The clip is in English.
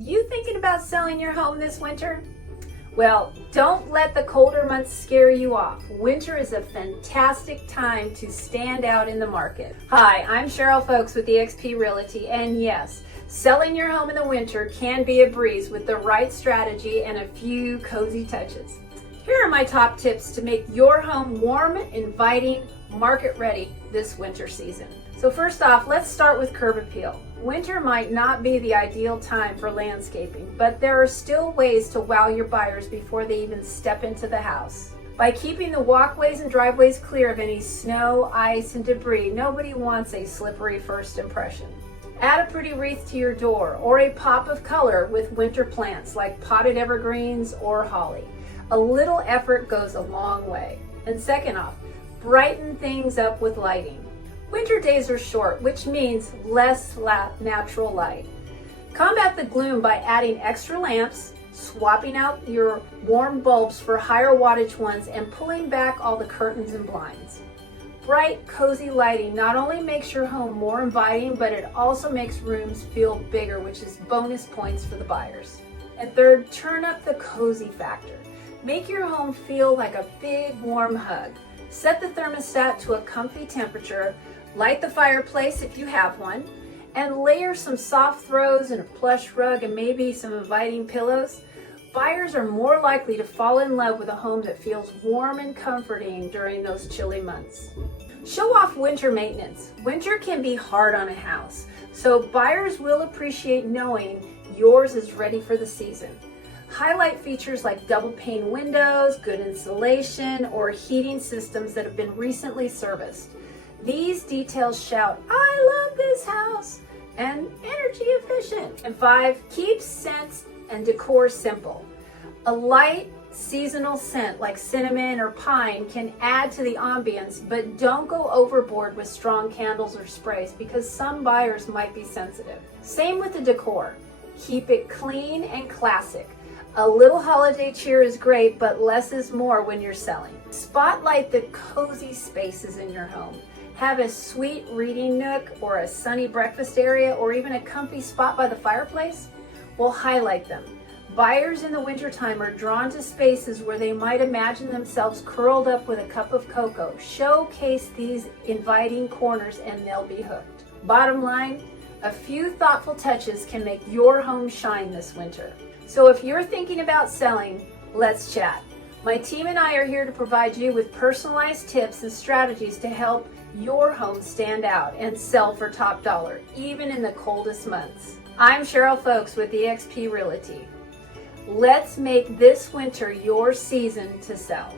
You thinking about selling your home this winter? Well, don't let the colder months scare you off. Winter is a fantastic time to stand out in the market. Hi, I'm Cheryl Folks with eXp Realty, and yes, selling your home in the winter can be a breeze with the right strategy and a few cozy touches. Here are my top tips to make your home warm, inviting, market ready this winter season. So first off, let's start with curb appeal. Winter might not be the ideal time for landscaping, but there are still ways to wow your buyers before they even step into the house. By keeping the walkways and driveways clear of any snow, ice, and debris, nobody wants a slippery first impression. Add a pretty wreath to your door or a pop of color with winter plants like potted evergreens or holly. A little effort goes a long way. And second off, brighten things up with lighting. Winter days are short, which means less natural light. Combat the gloom by adding extra lamps, swapping out your warm bulbs for higher wattage ones, and pulling back all the curtains and blinds. Bright, cozy lighting not only makes your home more inviting, but it also makes rooms feel bigger, which is bonus points for the buyers. And third, turn up the cozy factor. Make your home feel like a big warm hug. Set the thermostat to a comfy temperature, light the fireplace if you have one, and layer some soft throws and a plush rug and maybe some inviting pillows. Buyers are more likely to fall in love with a home that feels warm and comforting during those chilly months. Show off winter maintenance. Winter can be hard on a house, so buyers will appreciate knowing yours is ready for the season. Highlight features like double pane windows, good insulation, or heating systems that have been recently serviced. These details shout, "I love this house," and energy efficient. And 5, keep scents and decor simple. A light seasonal scent like cinnamon or pine can add to the ambience, but don't go overboard with strong candles or sprays because some buyers might be sensitive. Same with the decor. Keep it clean and classic. A little holiday cheer is great, but less is more when you're selling. Spotlight the cozy spaces in your home. Have a sweet reading nook or a sunny breakfast area or even a comfy spot by the fireplace? Well, highlight them. Buyers in the wintertime are drawn to spaces where they might imagine themselves curled up with a cup of cocoa. Showcase these inviting corners and they'll be hooked. Bottom line, a few thoughtful touches can make your home shine this winter. So if you're thinking about selling, let's chat. My team and I are here to provide you with personalized tips and strategies to help your home stand out and sell for top dollar, even in the coldest months. I'm Cheryl Folks with eXp Realty. Let's make this winter your season to sell.